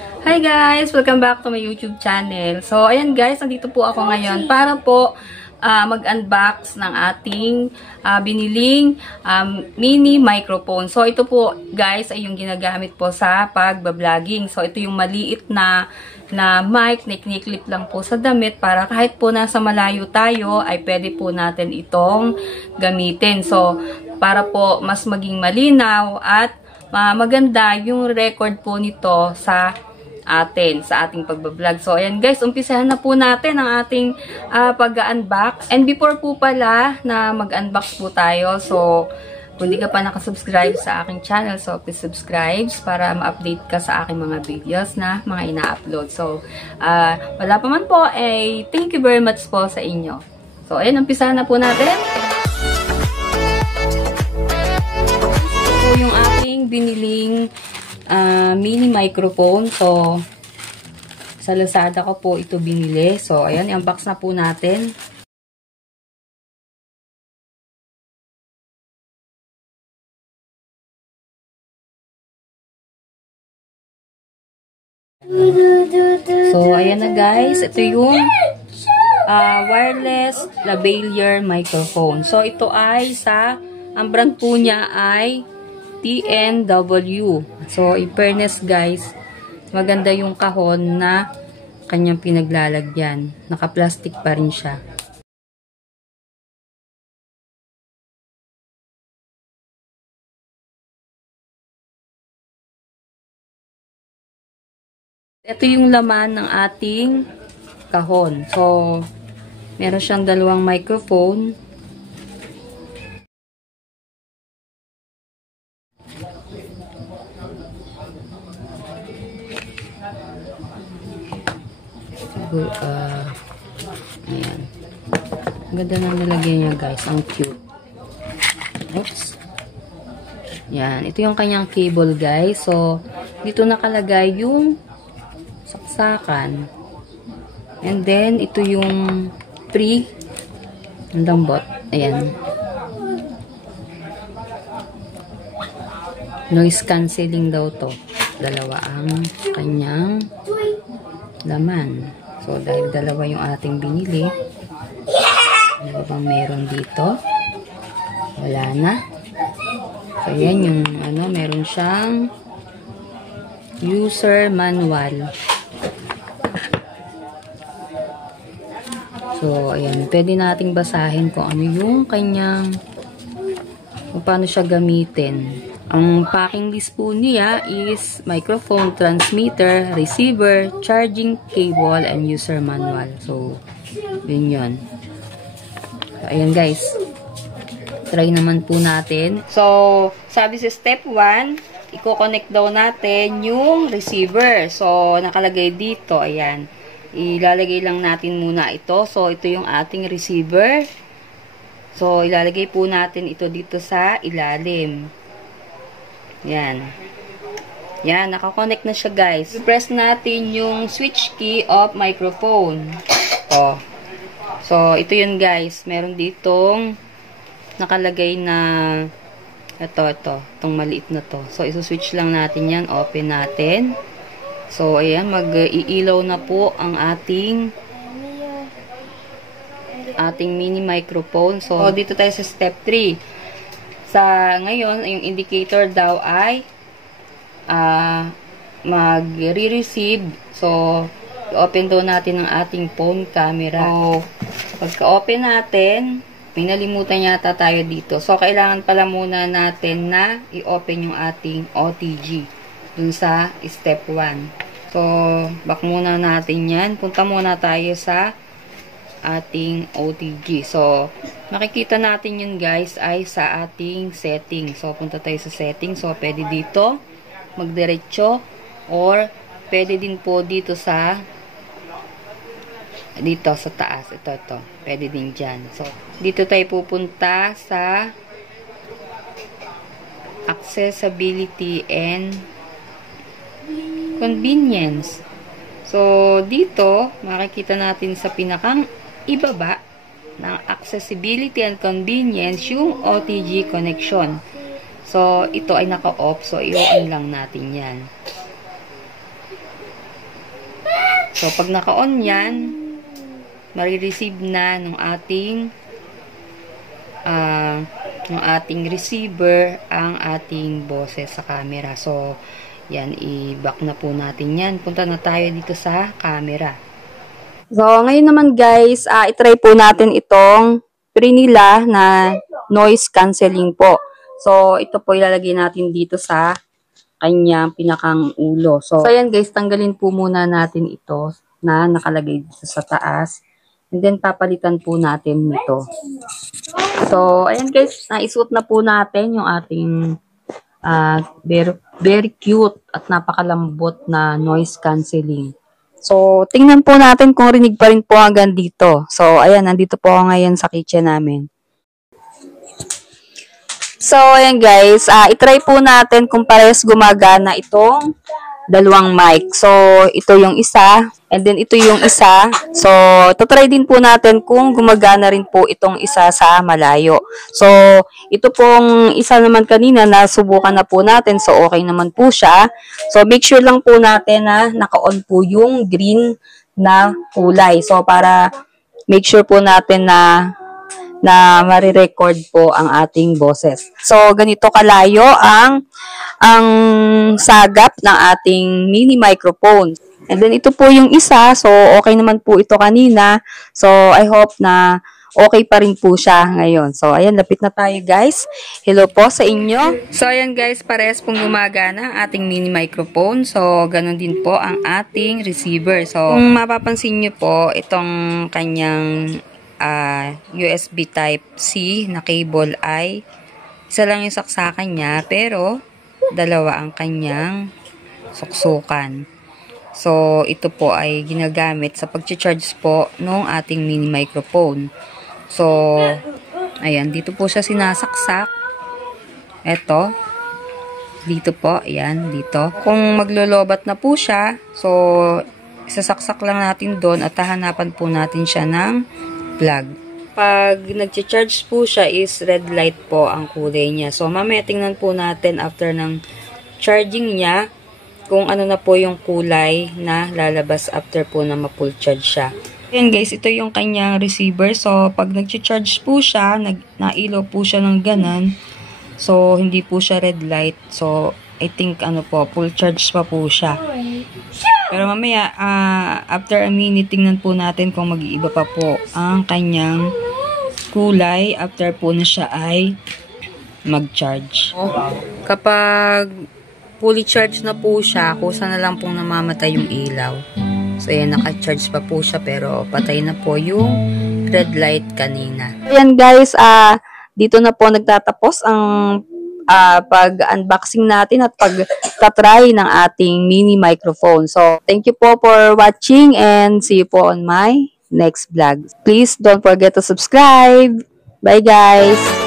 Hi guys! Welcome back to my YouTube channel. So, ayan guys, nandito po ako ngayon para po mag-unbox ng ating biniling mini microphone. So, ito po guys ay yung ginagamit po sa pag-vlogging. So, ito yung maliit na mic na kiniklip lang po sa damit para kahit po nasa malayo tayo ay pwede po natin itong gamitin. So, para po mas maging malinaw at maganda yung record po nito sa ating pagbablog. So, ayan guys, umpisahan na po natin ang ating pag-unbox. And before po pala na mag-unbox po tayo, so, kung hindi ka pa nakasubscribe sa aking channel, so please subscribe para ma-update ka sa aking mga videos na mga ina-upload. So, wala pa man po, thank you very much po sa inyo. So, ayan, umpisahan na po natin. So, yung ating biniling mini microphone. So, sa Lazada ko po ito binili. So, ayan, i-unbox na po natin. So, ayan na guys. Ito yung wireless lavalier microphone. So, ito ay ang brand po niya ay TNW. So, in fairness guys, maganda yung kahon na kanyang pinaglalagyan. Naka-plastic pa rin siya. Ito yung laman ng ating kahon. So, meron siyang dalawang microphone. Ayan. Ang ganda na nilagay niya guys. Ang cute. Oops. Yan. Ito yung kanyang cable guys. So, dito nakalagay yung saksakan. And then, ito yung ang lambot. Ayan. Noise cancelling daw to. Dalawa ang kanyang laman. So, dahil dalawa yung ating binili. Ano bang meron dito? Wala na. So, yan yung meron siyang user manual. So, ayan. Pwede nating basahin kung ano yung kung paano siya gamitin. Ang packing list po niya is microphone, transmitter, receiver, charging cable, and user manual. So, yun yun. So, ayan guys. Try naman po natin. So, sabi sa step 1, i-connect daw natin yung receiver. So, nakalagay dito. Ayan. Ilalagay lang natin muna ito. So, ito yung ating receiver. So, ilalagay po natin ito dito sa ilalim. Yan. Yan, nakakonect na siya guys. Press natin yung switch key of microphone. Oh. So, ito yun guys. Meron ditong nakalagay na itong maliit na to. So, isuswitch lang natin yan. Open natin. So, ayan, mag-iilaw na po ang ating mini microphone. So, dito tayo sa step 3. Ngayon, yung indicator daw ay mag-re-receive. So, i-open daw natin ang ating phone camera. So, pagka-open natin, may nalimutan yata tayo dito. So, kailangan pala muna natin na i-open yung ating OTG dun sa step 1. So, back muna natin yan. Punta muna tayo sa ating OTG. So, makikita natin yun guys ay sa ating setting. So, punta tayo sa setting. So, pwede dito magdiretso or pwede din po dito sa taas. Ito. Pwede din dyan. So, dito tayo pupunta sa accessibility and convenience. So, dito makikita natin sa pinakang ibaba ng accessibility and convenience yung OTG connection. So, ito ay naka-off. So, i-on lang natin yan. So, pag naka-on yan, marireceive na ng ating receiver ang ating boses sa camera. So, yan, i-back na po natin yan. Punta na tayo dito sa camera. So, ngayon naman guys, itry po natin itong Prinila na noise cancelling po. So, ito po ilalagay natin dito sa kanyang pinakang ulo. So, ayan guys, tanggalin po muna natin ito na nakalagay dito sa taas. And then, papalitan po natin nito. So, ayan guys, naisuot na po natin yung ating very cute at napakalambot na noise cancelling. So, tingnan po natin kung rinig pa rin po hanggang dito. So, ayan, nandito po ako ngayon sa kitchen namin. So, ayan guys, itry po natin kung parehas gumagana itong dalawang mic. So, ito yung isa, and then ito yung isa. So, try din po natin kung gumagana rin po itong isa sa malayo. So, ito pong isa naman kanina, nasubukan na po natin. So, okay naman po siya. So, make sure lang po natin na naka-on po yung green na kulay. So, para make sure po natin na marirecord po ang ating boses. So, ganito kalayo ang sagap ng ating mini microphone. And then, ito po yung isa. So, okay naman po ito kanina. So, I hope na okay pa rin po siya ngayon. So, ayan, lapit na tayo guys. Hello po sa inyo. So, ayan guys, parehas pong gumagana ang ating mini microphone. So, ganun din po ang ating receiver. So, kung mapapansin nyo po, itong kanyang USB Type-C na cable ay isa lang yung saksakan niya, pero dalawa ang kanyang suksukan. So, ito po ay ginagamit sa pag-charge po ng ating mini microphone. So, ayan, dito po siya sinasaksak. Ito, dito po, ayan, dito. Kung maglolobat na po siya, so, isasaksak lang natin doon at hahanapan po natin siya ng plug. Pag nag-charge po siya is red light po ang kulay niya. So, mamaya tingnan po natin after ng charging niya kung ano na po yung kulay na lalabas after po na ma-full charge siya. Ayan guys, ito yung kanyang receiver. So, pag nag-charge po siya, nailaw po siya ng ganan. So, hindi po siya red light. So, I think full charge pa po siya. Pero mamaya, after a minute, tingnan po natin kung mag-iiba pa po ang kanyang kulay after po na siya ay mag-charge. Kapag fully charged na po siya, kusa na lang pong namamatay yung ilaw. So, ayan, naka-charge pa po siya pero patay na po yung red light kanina. Ayan guys, dito na po nagtatapos ang pag-unboxing natin at pag-try ng ating mini microphone. So, thank you po for watching and see you po on my next vlog. Please don't forget to subscribe. Bye guys!